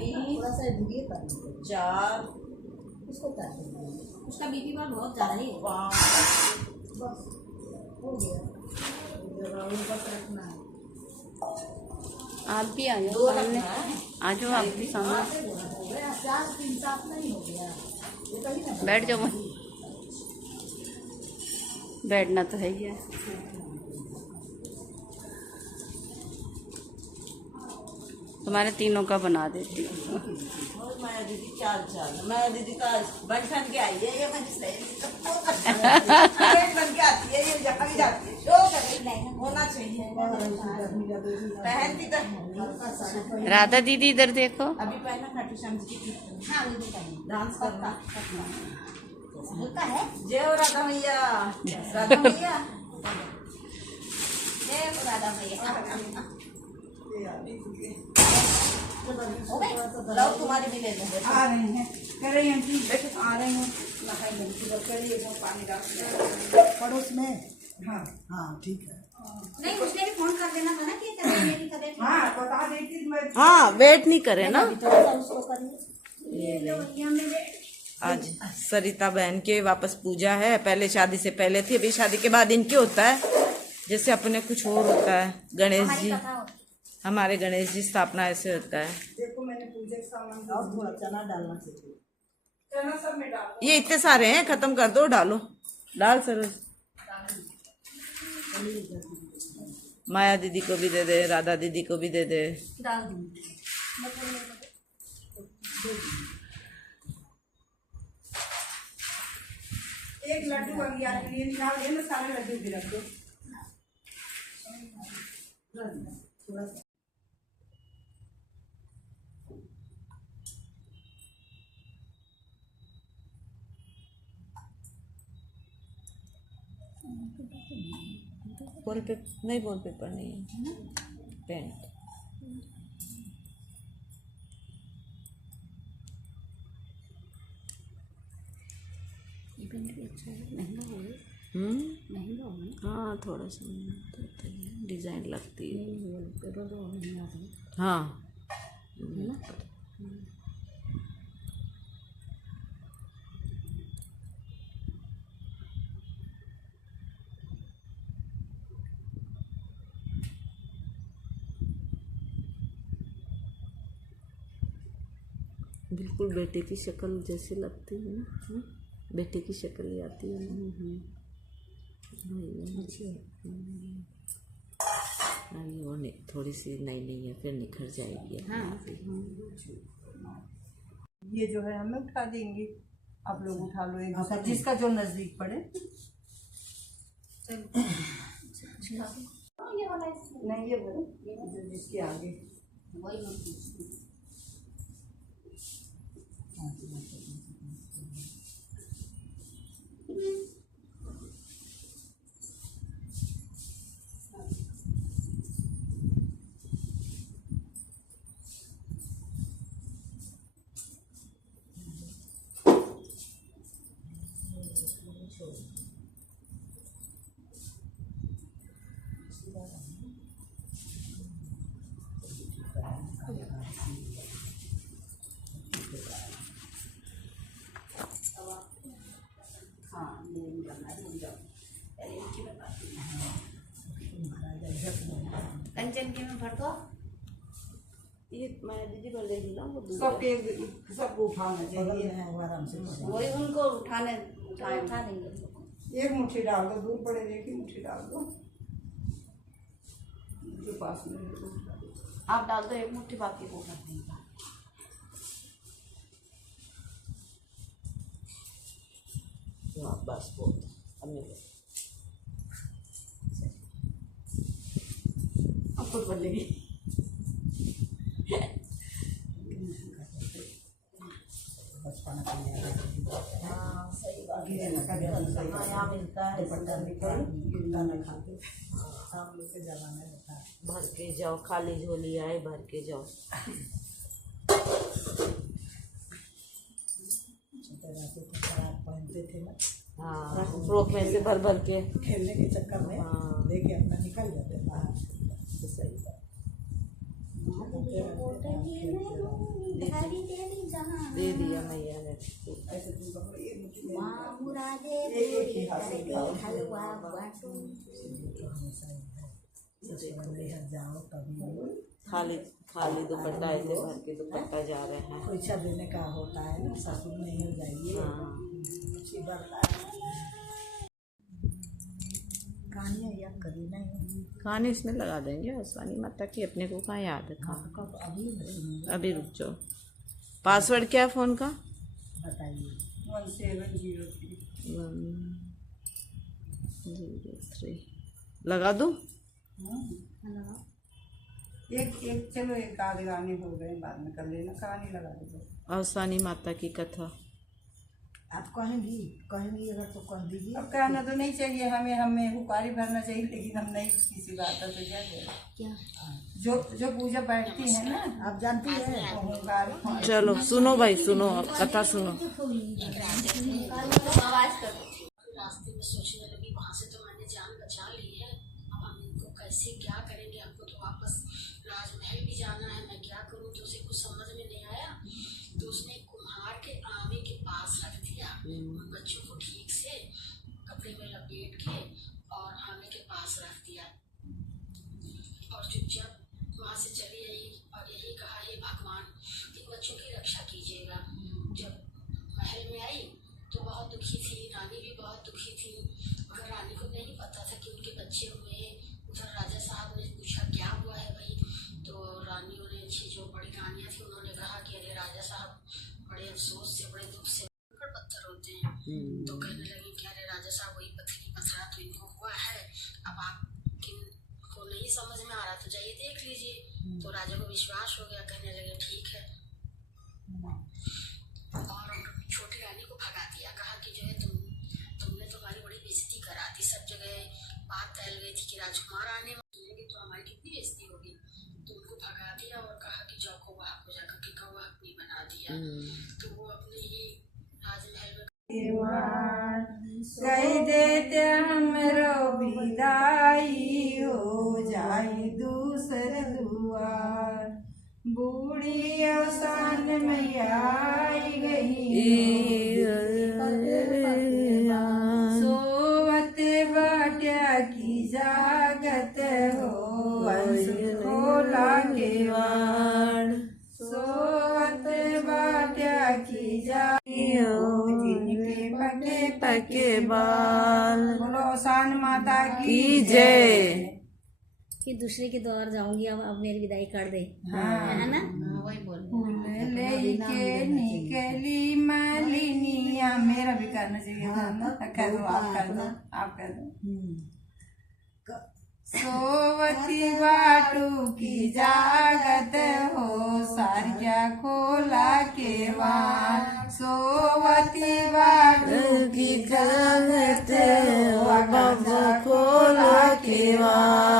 थोड़ा सा धीरे कर, 4 उसको कर दो। उसका बीपी बढ़ बहुत ज़्यादा ही है। 5 बस हो गया, बस रखना है। आप भी आ जाओ 2 सामने, रखना है। आ जाओ आप भी सामने। हो गया 4 3 7 नहीं हो गया, ये कहीं ना बैठ जाओ, बैठना तो है ही है। तुम्हारे तीनों का बना देती हूँ। और माया दीदी 4 माया दीदी का बन ठन के आई है, ये मेरी सहेली बन के आती है, ये जहाँ भी जाती है शो करे होना चाहिए। पहनती तो राधा दीदी इधर देखो। अभी पहना खाटू श्याम जी की हाँ वो भी कहीं डांस करना। होता है। जय हो राधा मैया, राधा मैया। जय हो राधा मैया। हो गए? लो तुम्हारी भी ले लो। आ रही हैं, कह रही हैं कि बैठो, आ रही हूँ, नहाई बनती है, कह रही है वो पानी डाल पड़ोस में। हाँ हाँ ठीक है। नहीं, उसने भी फोन कर देना था ना कि मेरी तबीयत हाँ बता देती मैं। हाँ वेट नहीं करे ना। थोड़ा सा उसको करिए। आज सरिता बहन के वापस पूजा है। पहले शादी से पहले थी, अभी शादी के बाद इनके होता है। जैसे अपने कुछ और होता है। गणेश जी, हमारे गणेश जी स्थापना ऐसे होता है। देखो मैंने पूजा का सामान और थोड़ा चना डालना चाहिए। चना सब में डाल। ये इतने सारे हैं, खत्म कर दो, डालो, डाल सरोज। माया दीदी को भी दे दे, राधा दीदी को भी दे दे। डाल दूँगी। एक लड्डू अगियार के लिए निकाल देना, सारे लड्डू भी रख दो। थोड़ा सा वॉल पेपर नहीं, वॉल पेपर नहीं है, पेंट। ये पेंट भी अच्छा है, महंगा हो गया। महंगा हो गया। हाँ थोड़ा सा डिजाइन लगती है। पेपर तो महंगा है हाँ ना। बिल्कुल बेटे की शक्ल जैसे लगती है ना, बेटे की शक्ल ही आती है। अभी वो थोड़ी सी नई नई है, फिर निखर जाएगी। हाँ ये जो है हमें उठा देंगे, आप लोग उठा लो एक दूसरा, जिसका जो नजदीक पड़े। नहीं ये बोलो, जो जिसके आगे। कंचन के में भर दो। ये माया दीदी बोल रही थी ना, वो सबके सबको उठाना चाहिए। वो आराम से वही उनको उठाने उठा देंगे। एक मुट्ठी डाल दो, दूर पड़े एक ही मुट्ठी डाल दो, जो पास में है वो डाल दो। आप डाल दो एक मुट्ठी, बाकी को कर देंगे। हाँ बस बहुत अब मिले। अब खुद बोलेगी। बचपन का हाँ सही बात है। हाँ यहाँ मिलता है, दुपट्टा निकाल गिरता न खाते, हम लोग के जमाने में था। भर के जाओ, खाली झोली आए भर के जाओ। छोटे रहते थे शराब पहनते थे ना, हाँ फ्रॉक में से भर भर के खेलने के चक्कर में हाँ। लेके अपना निकल जाते बाहर। तो सही बात। दे दिया मैया ने। ऐसे तुम कपड़े ये मुझे हलवा बाटू जाओ तभी खाली खाली दुपट्टा ऐसे भर के दुपट्टा जा रहे हैं। पैसा देने का होता है ना, ससुर नहीं हो जाइए हाँ। अच्छी बात है। कहानियाँ याद करी नहीं, कहानी इसमें लगा देंगे आसवानी माता की, अपने को कहाँ याद है कहाँ। कब अभी नहीं अभी रुक जाओ। पासवर्ड क्या है फ़ोन का? बताइए। 1703 103 लगा दूँ? एक चलो एक आध गाने हो गए, बाद में कर लेना, कहानी लगा दो। आसवानी माता की कथा। आप कहेंगी अगर तो कह दीजिए। अब कहना तो नहीं चाहिए हमें, हमें हुकारी भरना चाहिए, लेकिन हम नहीं किसी बात है तो क्या जो पूजा बैठती है ना, आप जानती है। वो हुकार चलो सुनो भाई, सुनो अब कथा सुनो। रास्ते में सोचने लगी वहाँ से तो मैंने जान बचा ली है, अब हम इनको कैसे क्या करेंगे, हमको तो वापस राजमहल भी जाना है, मैं क्या करूँ। तो उसे कुछ समझ में नहीं आया, तो उसने कुम्हार के आवे के पास रख दिया उन बच्चों को, ठीक से कपड़े में लपेट के और आवे के पास रख दिया और चुपचाप वहाँ से चली आई और यही कहा, हे भगवान इन बच्चों की रक्षा कीजिएगा। जब महल में आई तो बहुत दुखी थी, रानी भी बहुत दुखी थी, मगर रानी को नहीं पता था कि उनके बच्चे हुए हैं। उधर राजा साहब ने पूछा क्या हुआ है भाई, तो रानियों ने, अच्छी जो बड़ी रानियाँ थी उन्होंने कहा कि अरे राजा साहब बड़े अफसोस से, बड़े दुख से पत्थर होते हैं। तो कहने लगी कि अरे राजा साहब वही पथरा तो इनको हुआ है, अब आप को नहीं समझ में आ रहा तो जाइए देख लीजिए। तो राजा को विश्वास हो गया, कहने लगे ठीक है, और छोटी रानी को भगा दिया, कहा कि जो है तुमने तो हमारी बड़ी बेइज्जती करा दी, सब जगह बात फैल गई थी कि राजकुमार आने सुनेंगे तो हमारी कितनी बेइज्जती होगी। तो उनको भगा दिया और कहा कि जाओ कौवा को जाकर के कौवा अपनी बना दिया। तो वो अपने ही राजमहल में कह देते हमरो विदाई हो जाई दूसर दुआर, बूढ़ी अवसान में आई गई सोवत बाट्या की जागत हो, वंश खोला केवाड़, सोवत बाट्या की जागी हो, जिनके पके पके बाल। बोलो शान माता की जय। कि दूसरे के द्वार जाऊंगी, अब मेरी विदाई कर दे, है ना? वही बोल फूल लेके निकली मालिनिया, मेरा भी करना चाहिए था ना, कर दो आप, कर दो आप, कर दो। सोवती बाटू की जागत हो, सारिया खोला के वार, सोवती बाटू की जागत हो, बाबा खोला के वार।